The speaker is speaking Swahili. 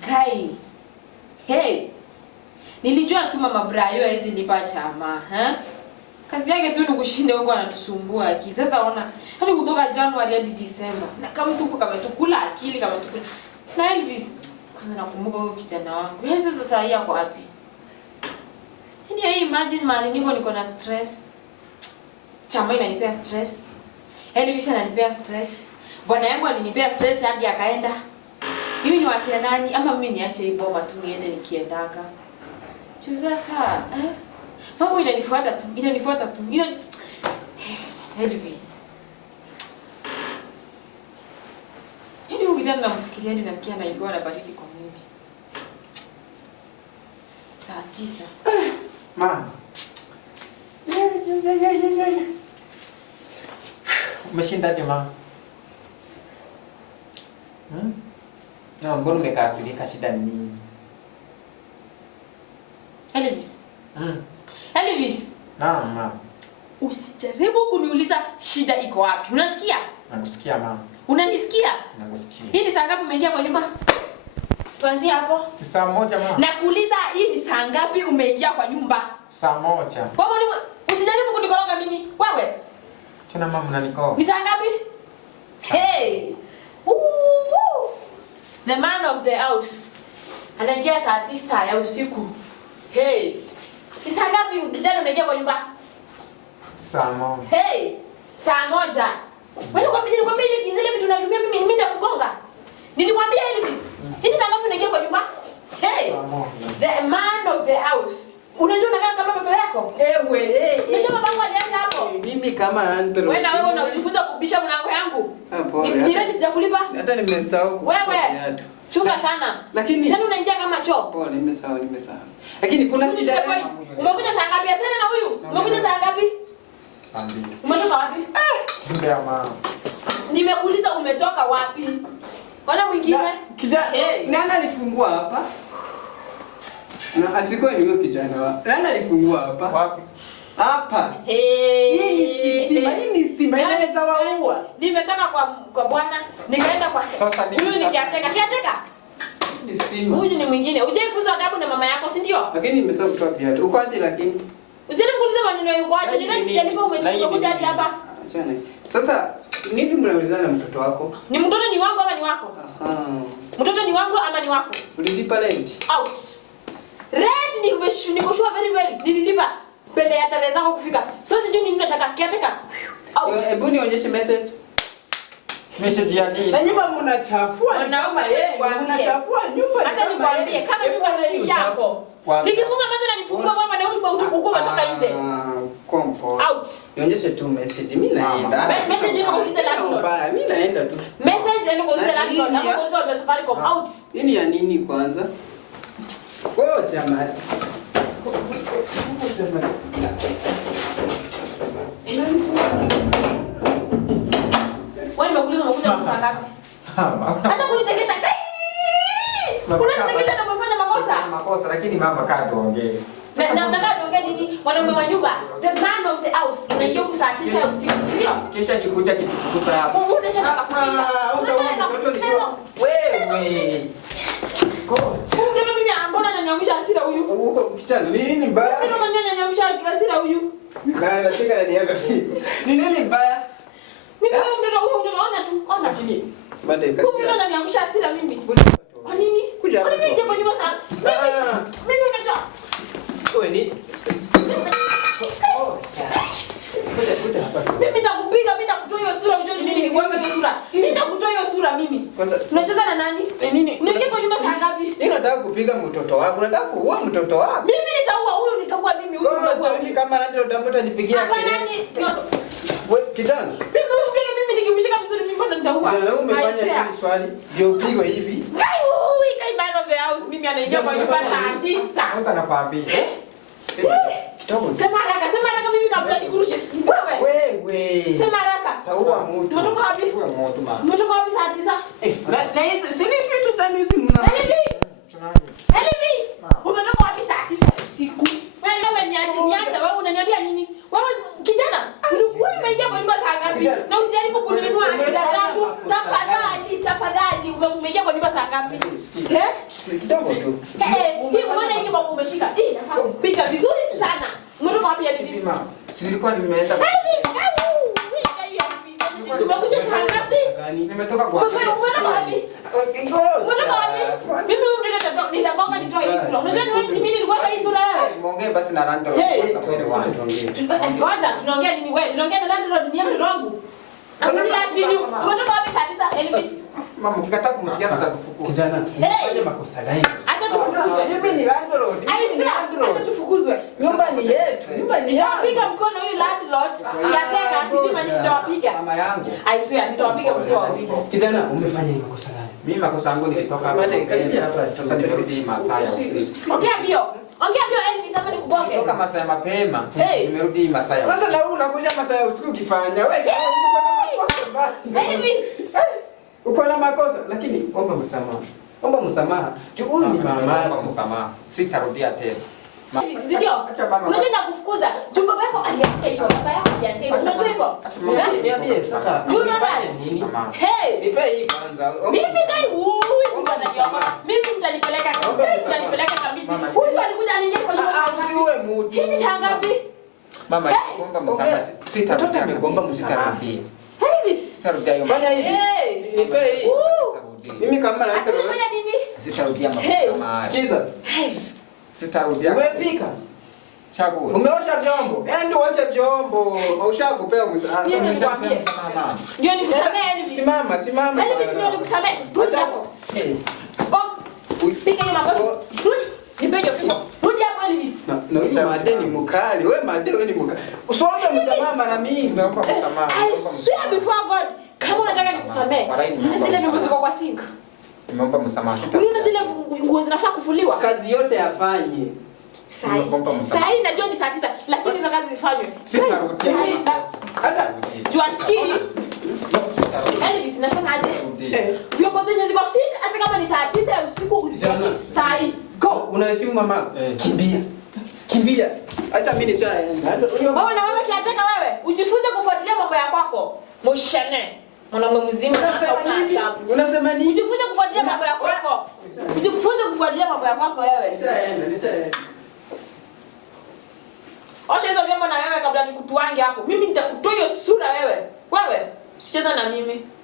Kai. Hey. Nilijua tu mama Brayo hizi nipa chama, Kazi yake tu ni kushinda huko anatusumbua akili. Sasa ona, hadi kutoka January hadi December. Na kama tuko kama tukula akili kama tukula. Na Elvis, kwanza nakumbuka huyo kijana wangu. Yeye sasa yako wapi? Yaani imagine mali niko na stress. Chama inanipea stress. Elvis ananipea stress. Bwana yangu alinipea stress hadi akaenda. Mimi ni wakina nani ama mimi niache hii boma tu niende nikiendaka. Chuza saa, Mambo inanifuata tu. Elvis. Yaani ukijana namfikiria hadi nasikia naingiwa na baridi kwa mwili. Saa 9. Mama. Umeshindaje mama? Na mbona umekasirika, shida ni nini? Elvis. Elvis. Naam mama. Usijaribu kuniuliza shida iko wapi. Unasikia? Nakusikia mama. Unanisikia? Nakusikia. Hii ni saa ngapi umeingia kwa nyumba? Tuanzie hapo. Si saa 1 mama. Nakuuliza hii ni saa ngapi umeingia kwa nyumba? Saa 1. Kwa nini usijaribu kunikoroga mimi? Wewe. Tuna mama unanikoa. Ni saa ngapi? Hey. The man of the house. Anaingia saa 9 ya usiku. Hey. Ni saa ngapi kijana unaingia kwa nyumba? Saa 1. Hey. Saa 1. Wewe nilikwambia zile vitu natumia mimi ndakugonga. Nilikwambia Elvis. Hii saa ngapi unaingia kwa nyumba? Hey. The man of the house. Unajua unakaa kama baba yako? Unajua baba alianza hapo? Mimi kama Andrew. Wewe na wewe unajifunza kubisha mlango yangu. Hapo. Ni ready sijakulipa? Hata nimesahau. Wewe. Chunga sana. Lakini tena unaingia kama choo. Pole, nimesahau. Lakini kuna shida gani? Umekuja saa ngapi tena na huyu? Umekuja saa ngapi? Ambi. Umetoka wapi? Tembea mama. Nimekuuliza umetoka wapi? Wala mwingine? Kijana, nani alifungua hapa? Na asikuwa ni huyo kijana wa. Nani alifungua hapa? Wapi? Hapa. Hii ni stima inaweza waua. Nimetoka kwa bwana, nikaenda kwa sasa huyu nikiateka. Ni stima. Huyu ni mwingine. Hujaifunzwa adabu na mama yako, si ndio? Lakini nimesahau kutoa viatu. Uko aje lakini? Usiniulize maneno yuko aje. Ni nani sijalipa umekuja hadi hapa? Achana. Sasa nini mnaulizana na mtoto wako? Ni mtoto ni wangu ama ni wako? Mtoto ni wangu ama ni wako? Ulilipa rent? Out. Rent niko sure very well. Nililipa mbele ya tarehe zako kufika. So sijui nini nataka kiateka. Out. Hebu nionyeshe message. Message ya nini? Na nyumba mnachafua. Mnachafua nyumba. Hata nikwambie kama nyumba si yako. Nikifunga macho na nifungua mama na huko umetoka nje. Kompo. Out. Nionyeshe tu message. Mimi naenda. Message ndio kuuliza landlord. Mimi naenda tu. Message ndio kuuliza landlord. Na kuuliza watu wa Safaricom. Out. Hii ya nini kwanza? Kwa jamani. Wewe nimekuuliza umekuja saa ngapi? Acha kunichekesha. Unanichekesha na umefanya makosa. Makosa lakini mama kaa tuongee. Na unataka tuongee nini? Wanaume wa nyumba, the man of the house. Unaingia huko saa 9 ya usiku, si ndio? Kisha nikuja kitufukuta hapo. Unataka kupiga. Wewe. Ndio mimi mbona ananiamsha hasira huyu? Huko kichana nini mbaya? Ndio mimi ananiamsha hasira huyu. Mbaya cheka na niaga. Ni nini mbaya? Mimi huyu ndio naona tu. Ona. Lakini baadaye huyu ndio ananiamsha hasira mimi. Kwa nini? Kwa nini nje kwa nyumba saa? Mimi unajua. Wewe ni mimi nitakupiga, mimi nitakutoa hiyo sura ujue mimi nikuweka hiyo sura. Mimi nitakutoa hiyo sura mimi. Unacheza na nani? Nini? Unaingia kwa nyumba saa ngapi? Mimi nataka kupiga mtoto wako. Nataka kuua mtoto wako. Mimi nitaua huyu, nitaua mimi huyu. Wewe kama ndio utafuta nipigia kelele. Wewe kijana. Mimi nikimshika vizuri mimi mbona nitaua? Ndio umefanya hili swali. Ndio upigwe hivi. Kai man of the house mimi anaingia kwa nyumba saa 9. Sasa nakwambia. Kitobo. Sema haraka mimi kabla nikurushe. Wewe. Sema haraka. Taua mtu. Umetoka wapi? Umetoka wapi saa 9? Na hizi si vitu za nini mna? Elvis. Umetoka wapi saa 9 usiku? Wewe niache wewe unaniambia nini? Wewe kijana, ulikuwa umeingia kwa nyumba saa ngapi? Na usijaribu kuninunua hasira zangu. Tafadhali umeingia kwa nyumba saa ngapi? Kidogo tu. Hii unaona hiki mambo umeshika. Hii nafaa kupika vizuri sana. Umetoka wapi Elvis? Si nilikuwa nimeenda. Elvis, umekuja saa ngapi? Nimetoka kwa. Umetoka wapi? Umetoka wapi? Mimi huyu ndio nitagonga nitoe hii sura. Unajua ni mimi nilikuwa na hii sura wewe. Muongee basi na landlord kwa kweli wangu. Kwanza tunaongea nini wewe? Tunaongea na landlord ni mtoto wangu. Umetoka wapi saa 9 Elvis? Mama ukikataa kumsikia tutatufukuza. Kijana, fanya makosa gani? Acha tufukuzwe. Mimi ni landlord. Acha tufukuzwe. Nyumba ni yetu. Nyumba ni yangu. Nitawapiga mkono huyu landlord. Ya tena sijui mani nitawapiga. Mama yangu. I swear nitawapiga mkono wawili. Kijana, umefanya makosa gani? Mimi makosa yangu nilitoka hapa. Sasa nimerudi masaa ya usiku. Ongea mbio. Ongea mbio Elvis ama nikugonge. Nilitoka masaa ya mapema. Hey. Nimerudi masaa ya. Sasa na wewe unakuja masaa ya usiku ukifanya. Wewe Elvis. uko na makosa lakini omba msamaha. Omba msamaha. Huyu ni mama. Omba msamaha. Sitarudia tena. Elvis, ndio. Unajua nakufukuza. Jumba yako alianzia hivyo. Baba yako alianzia hivyo. Unajua hivyo? Niambie sasa. Unafanya nini? Hey. Nipe hii kwanza. Mimi kai mimi mtanipeleka kabisa. Huyu alikuja aniingia kwa nyumba. Usiwe mtu. Hii ni saa ngapi? Mama, omba msamaha. Sitarudia. Ameomba msamaha. Elvis. Sitarudia hiyo. Fanya hivi. Nipe hii. Mimi kama na Atafanya nini? Sitarudia msamaha. Sikiza. Sitarudia. Umepika? Chakula. Umeosha vyombo? Ndio osha vyombo. Ushakupewa msamaha. Ndio nikusamee Elvis. Simama. Elvis ndio nikusamee. Rudi hapo. Piga hiyo magoti. Rudi. Nipe hiyo fimbo. Rudi hapo Elvis. Na huyu madeni mkali. Wewe ni mkali. Usiombe msamaha mara mingi. Naomba msamaha. I swear before God, kama unataka nikusamee, unaona zile vyombo ziko kwa sink. Nimeomba msamaha. Unaona zile nguo zinafaa kufuliwa. Kazi yote afanye. Sai najua ni saa 9 lakini hizo kazi zifanywe. Sitarudia. Hata Juaski. Elvis nasema aje? Vyombo zenye ziko sink hata kama ni saa 9 ya usiku usioshe. Sai go. Unaheshimu mama? Kimbia. Acha mimi nishaenda. Wewe na wewe kiateka wewe, ujifunze kufuatilia mambo ya kwako. Moshane. Mwanaume mzima na hauna adabu. Unasema nini? Ujifunze kufuatilia mambo ya kwako. Ujifunze kufuatilia mambo ya kwako wewe. Nishaenda. Osha hizo vyombo na wewe kabla nikutuange hapo. Mimi nitakutoa hiyo sura wewe. Wewe, usicheza na mimi.